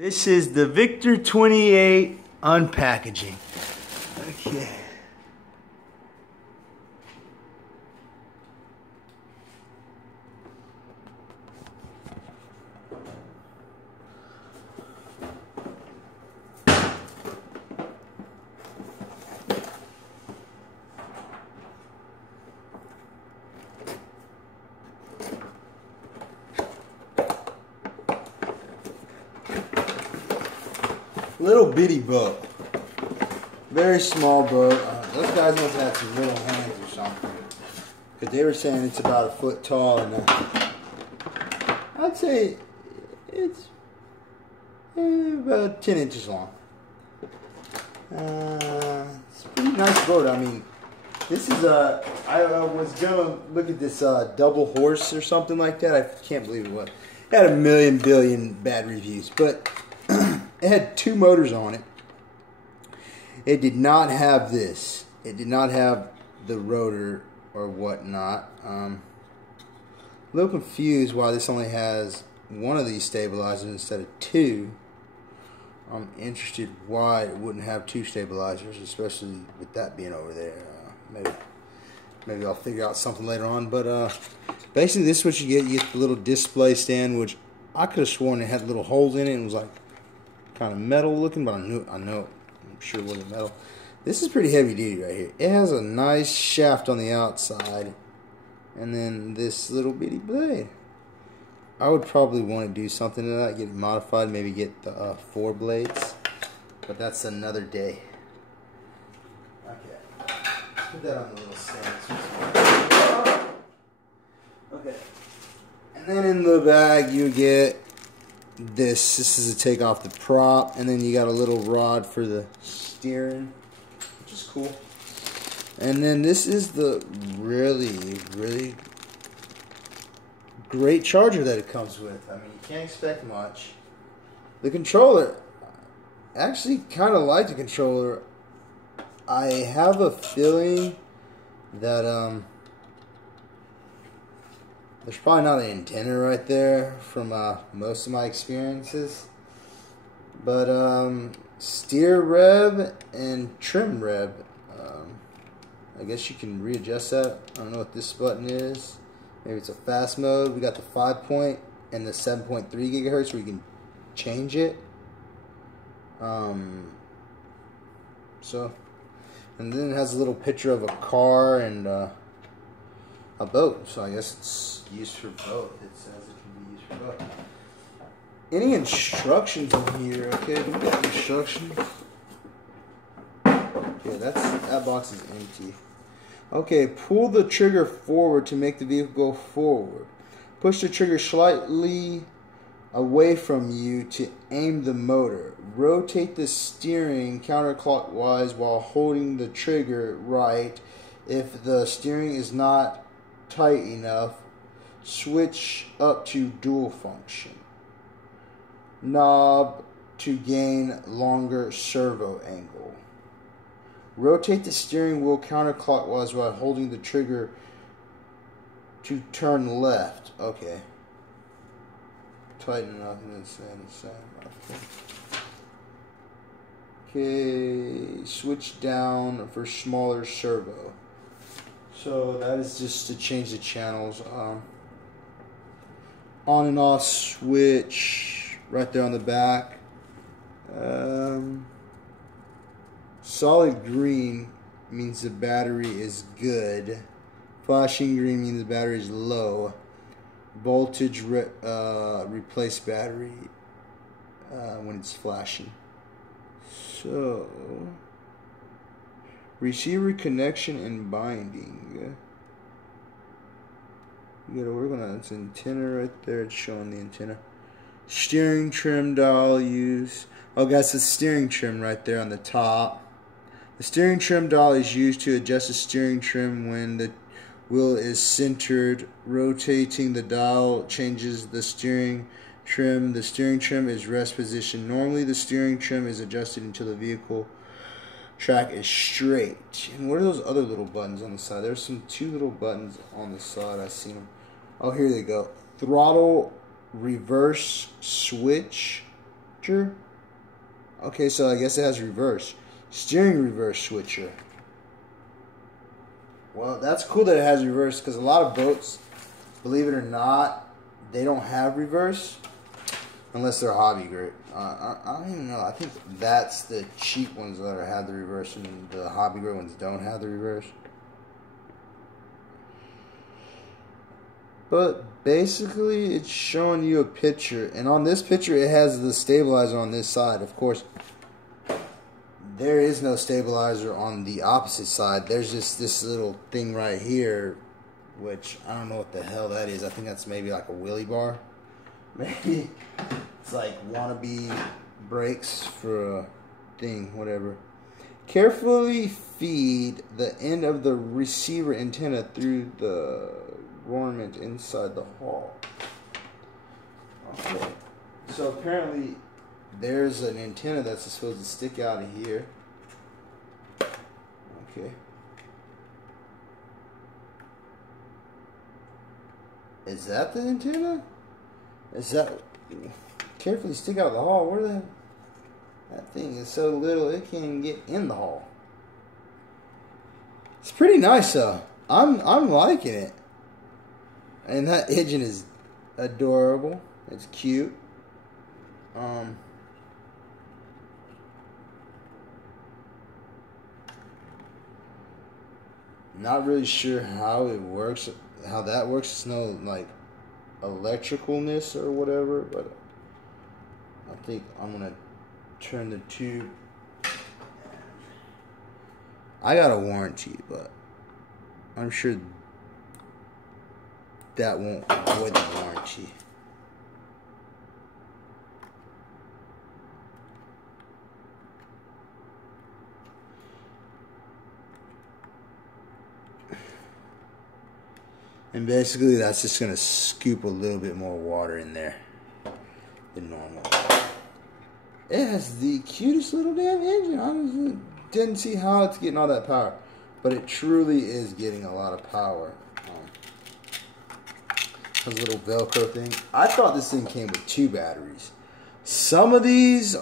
This is the Victor 28 unpackaging. Okay. Little bitty boat. Very small boat. Those guys must have some little hands or something. Because they were saying it's about a foot tall, and I'd say it's about 10 inches long. It's a pretty nice boat. I mean, this is I was gonna look at this double horse or something like that. I can't believe it was. It had a million billion bad reviews, but it had two motors on it. It did not have this. It did not have the rotor or whatnot. A little confused why this only has one of these stabilizers instead of two. I'm interested why it wouldn't have two stabilizers, especially with that being over there. Maybe I'll figure out something later on. But basically, this is what you get. You get the little display stand, which I could have sworn it had little holes in it and was like kind of metal looking, but I'm sure it wasn't metal. This is pretty heavy duty right here. It has a nice shaft on the outside, and then this little bitty blade. I would probably want to do something to that, get it modified, maybe get the 4 blades, but that's another day. Okay, put that on the little stand. Okay, and then in the bag you get this. This is to take off the prop, and then you got a little rod for the steering, which is cool. And then this is the really great charger that it comes with. I mean, you can't expect much. The controller, I actually kind of like the controller. I have a feeling that there's probably not an antenna right there from most of my experiences. But steer rev and trim rev, I guess you can readjust that. I don't know what this button is. Maybe it's a fast mode. We got the 5 and the 7.3 gigahertz where you can change it. And then it has a little picture of a car and a boat. So I guess it's used for both. It says it can be used for both. Any instructions in here? Okay, we got instructions. Okay, that box is empty. Okay, pull the trigger forward to make the vehicle go forward. Push the trigger slightly away from you to aim the motor. Rotate the steering counterclockwise while holding the trigger right. If the steering is not tight enough, switch up to dual function. Knob to gain longer servo angle. Rotate the steering wheel counterclockwise while holding the trigger to turn left. Okay. Tighten enough and then same. Okay. Switch down for smaller servo. So that is just to change the channels. On and off switch right there on the back. Solid green means the battery is good. Flashing green means the battery is low. Voltage replace battery when it's flashing. So receiver connection and binding. You gotta work on its antenna right there. It's showing the antenna. Steering trim dial use. Oh, guys, the steering trim right there on the top. The steering trim dial is used to adjust the steering trim when the wheel is centered. Rotating the dial changes the steering trim. The steering trim is rest position. Normally, the steering trim is adjusted until the vehicle track is straight. And what are those other little buttons on the side? There's some 2 little buttons on the side. I've seen them. Oh, here they go. Throttle reverse switch switcher. Okay, so I guess it has reverse. Steering reverse switcher. Well, that's cool that it has reverse, because a lot of boats, believe it or not, they don't have reverse unless they're hobby grade. I don't even know. I think that's the cheap ones that have the reverse, and the hobby grade ones don't have the reverse. But basically, it's showing you a picture, and on this picture, it has the stabilizer on this side. Of course, there is no stabilizer on the opposite side. There's just this little thing right here, which I don't know what the hell that is. I think that's maybe like a wheelie bar. Maybe it's like wannabe brakes for a thing, whatever. Carefully feed the end of the receiver antenna through the ornament inside the hull. Okay. So apparently there's an antenna that's supposed to stick out of here. Okay. Is that the antenna? Is that... Carefully stick out the hull. Where the... That thing is so little it can't even get in the hull. It's pretty nice though. I'm liking it. And that engine is adorable. It's cute. Not really sure how it works, how that works. It's no like electricalness or whatever, but I think I'm gonna turn the tube. I got a warranty, but I'm sure that won't void the warranty. And basically that's just going to scoop a little bit more water in there than normal. It has the cutest little damn engine. I didn't see how it's getting all that power. But it truly is getting a lot of power. Has a little Velcro thing. I thought this thing came with 2 batteries. Some of these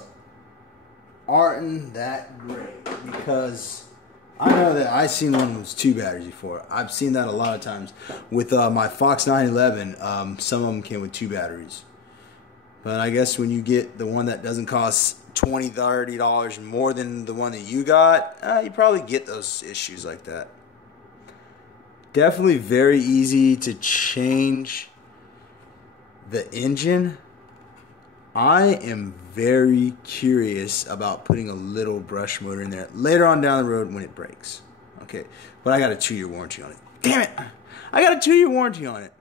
aren't that great, because I know that I've seen one with 2 batteries before. I've seen that a lot of times. With my Fox 911, some of them came with 2 batteries. But I guess when you get the one that doesn't cost $20, $30 more than the one that you got, you probably get those issues like that. Definitely very easy to change the engine. I am very curious about putting a little brush motor in there later on down the road when it breaks. Okay, but I got a 2-year warranty on it. Damn it! I got a 2-year warranty on it.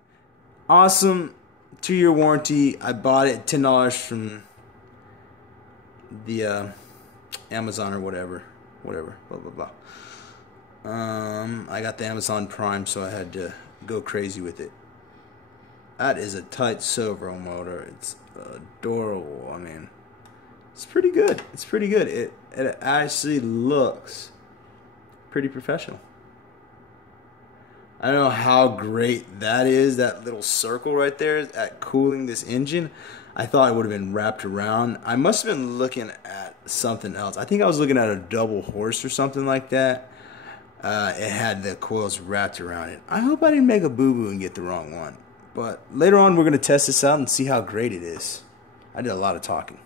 Awesome 2-year warranty. I bought it $10 from the Amazon or whatever, blah blah blah. I got the Amazon Prime, so I had to go crazy with it. That is a tight servo motor. It's adorable. I mean, it's pretty good. It's pretty good. It actually looks pretty professional. I don't know how great that is, that little circle right there at cooling this engine. I thought it would have been wrapped around. I must have been looking at something else. I think I was looking at a double horse or something like that. It had the coils wrapped around it. I hope I didn't make a boo-boo and get the wrong one. But later on, we're going to test this out and see how great it is. I did a lot of talking.